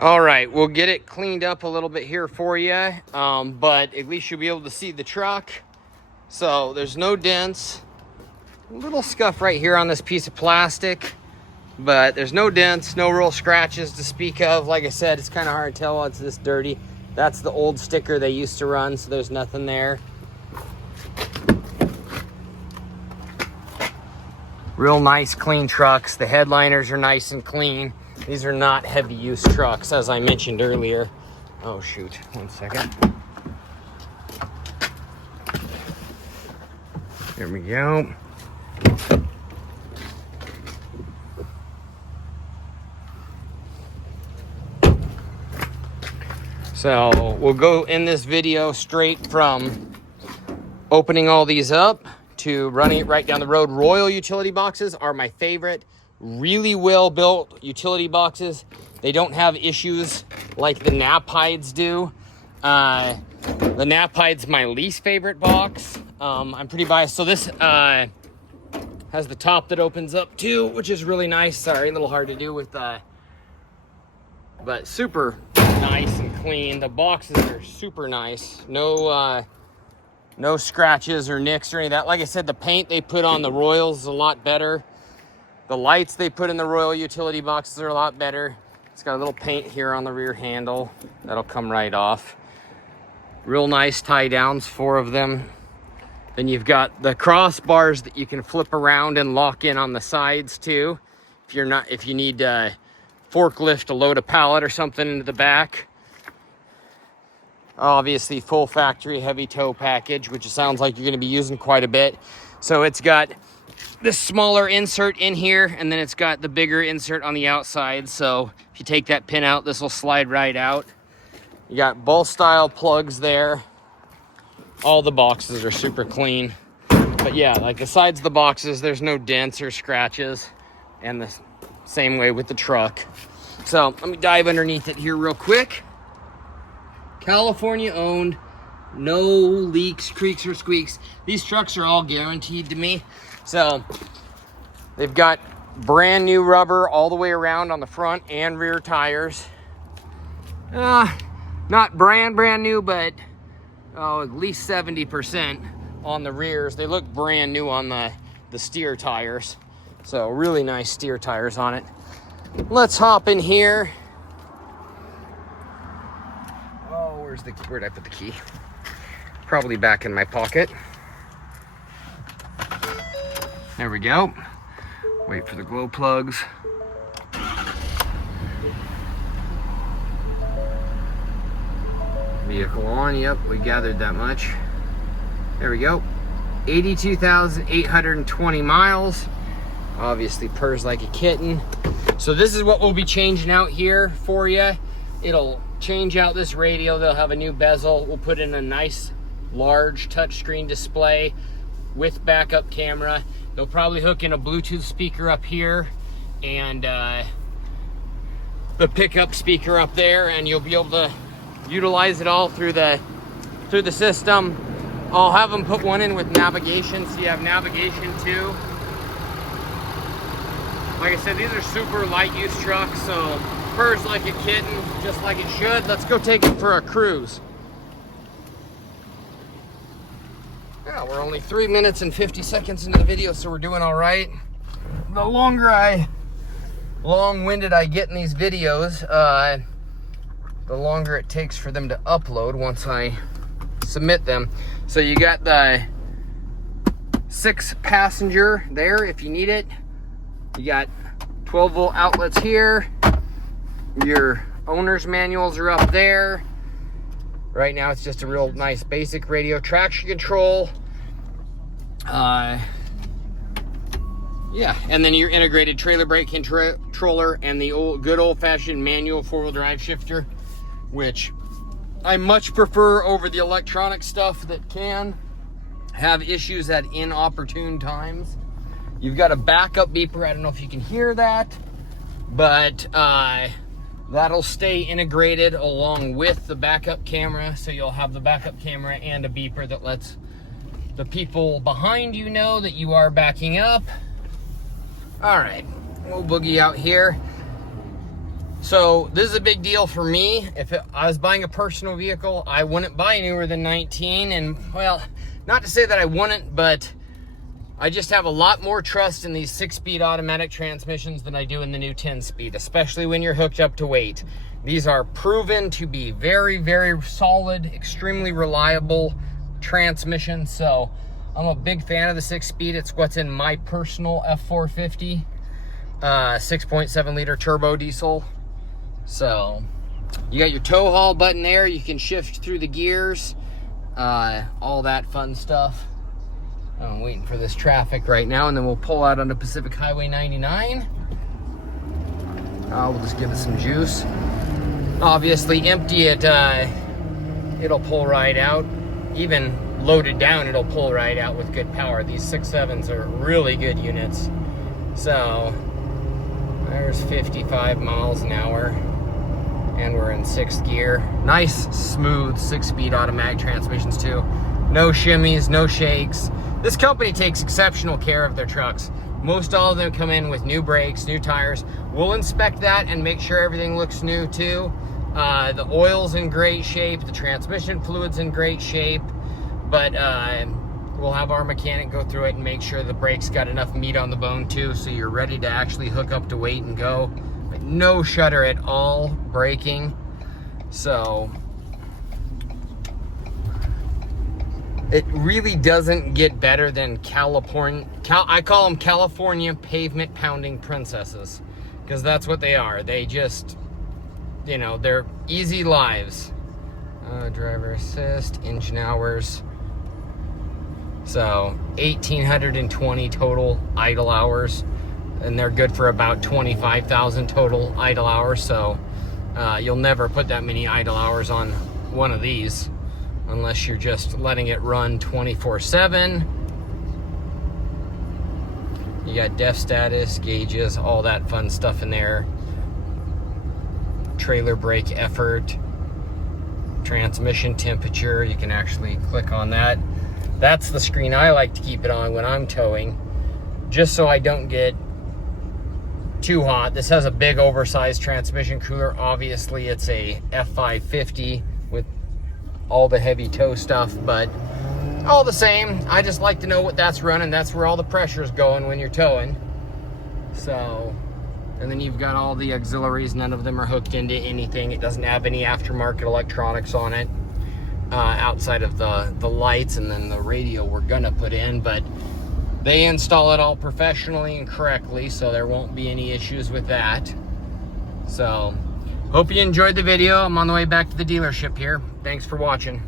All right, we'll get it cleaned up a little bit here for you, but at least you'll be able to see the truck. So there's no dents. A little scuff right here on this piece of plastic, but there's no dents, no real scratches to speak of. Like I said, it's kind of hard to tell while it's this dirty. That's the old sticker they used to run, so there's nothing there. Real nice, clean trucks. The headliners are nice and clean. These are not heavy use trucks, as I mentioned earlier. Oh shoot, 1 second. There we go. So we'll go in this video straight from opening all these up to running it right down the road. Royal utility boxes are my favorite. Really well built utility boxes. They don't have issues like the Knappheid's do. The Knappheid's my least favorite box. I'm pretty biased. So this has the top that opens up too, which is really nice. Sorry, a little hard to do with but super nice and clean. The boxes are super nice. No scratches or nicks or any of that. Like I said, the paint they put on the Royals is a lot better. The lights they put in the Royal utility boxes are a lot better. It's got a little paint here on the rear handle. That'll come right off. Real nice tie downs, 4 of them. Then you've got the crossbars that you can flip around and lock in on the sides too. If you need forklift to load a pallet or something into the back. Obviously full factory heavy tow package, which it sounds like you're going to be using quite a bit. So it's got this smaller insert in here, and then it's got the bigger insert on the outside. So if you take that pin out, this will slide right out. You got both style plugs there. All the boxes are super clean. But yeah, like the sides of the boxes, there's no dents or scratches. And the same way with the truck. So let me dive underneath it here real quick. California owned, no leaks, creaks, or squeaks. These trucks are all guaranteed to me. So they've got brand new rubber all the way around on the front and rear tires. Not brand new, but at least 70% on the rears. They look brand new on the steer tires. So really nice steer tires on it. Let's hop in here. Oh, where'd I put the key? Probably back in my pocket. There we go. Wait for the glow plugs. Vehicle on, yep, we gathered that much. There we go. 82,820 miles. Obviously purrs like a kitten. So this is what we'll be changing out here for you. It'll change out this radio. They'll have a new bezel. We'll put in a nice large touchscreen display with backup camera. They'll probably hook in a Bluetooth speaker up here and the pickup speaker up there, and you'll be able to utilize it all through the system. I'll have them put one in with navigation, so you have navigation too. Like I said, these are super light use trucks, so purrs like a kitten, just like it should. Let's go take it for a cruise. Yeah, we're only 3 minutes and 50 seconds into the video, so we're doing all right. The long-winded I get in these videos, the longer it takes for them to upload once I submit them. So you got the 6-passenger there if you need it. You got 12-volt outlets here. Your owner's manuals are up there. Right now it's just a real nice basic radio. Traction control. Yeah, and then your integrated trailer brake controller and the good old-fashioned manual 4-wheel drive shifter, which I much prefer over the electronic stuff that can have issues at inopportune times. You've got a backup beeper. I don't know if you can hear that, but that'll stay integrated along with the backup camera. So you'll have the backup camera and a beeper that lets the people behind you know that you are backing up. All right, we'll boogie out here. So this is a big deal for me. If I was buying a personal vehicle, I wouldn't buy newer than 19. And well, not to say that I wouldn't, but I just have a lot more trust in these 6-speed automatic transmissions than I do in the new 10-speed, especially when you're hooked up to weight. These are proven to be very, very solid, extremely reliable transmissions. So I'm a big fan of the 6-speed. It's what's in my personal F450, 6.7 liter turbo diesel. So you got your tow haul button there. You can shift through the gears, all that fun stuff. I'm waiting for this traffic right now, and then we'll pull out onto Pacific Highway 99. We'll just give it some juice. Obviously, empty it, it'll pull right out. Even loaded down, it'll pull right out with good power. These 6.7s are really good units. So there's 55 miles an hour, and we're in 6th gear. Nice, smooth 6-speed automatic transmissions too. No shimmies, no shakes. This company takes exceptional care of their trucks. Most all of them come in with new brakes, new tires. We'll inspect that and make sure everything looks new too. The oil's in great shape, the transmission fluid's in great shape, but we'll have our mechanic go through it and make sure the brakes got enough meat on the bone too, so you're ready to actually hook up to weight and go. But no shudder at all braking. So it really doesn't get better than California. I call them California pavement pounding princesses, because that's what they are. They just, you know, they're easy lives. Driver assist, engine hours. So 1,820 total idle hours, and they're good for about 25,000 total idle hours. So you'll never put that many idle hours on one of these unless you're just letting it run 24/7. You got def status, gauges, all that fun stuff in there. Trailer brake effort, transmission temperature. You can actually click on that. That's the screen I like to keep it on when I'm towing, just so I don't get too hot. This has a big oversized transmission cooler. Obviously it's a F550 with all the heavy tow stuff, but all the same, I just like to know what that's running. That's where all the pressure's going when you're towing. So, and then you've got all the auxiliaries. None of them are hooked into anything. It doesn't have any aftermarket electronics on it, outside of the lights and then the radio we're gonna put in, but they install it all professionally and correctly, so there won't be any issues with that. So hope you enjoyed the video. I'm on the way back to the dealership here. Thanks for watching.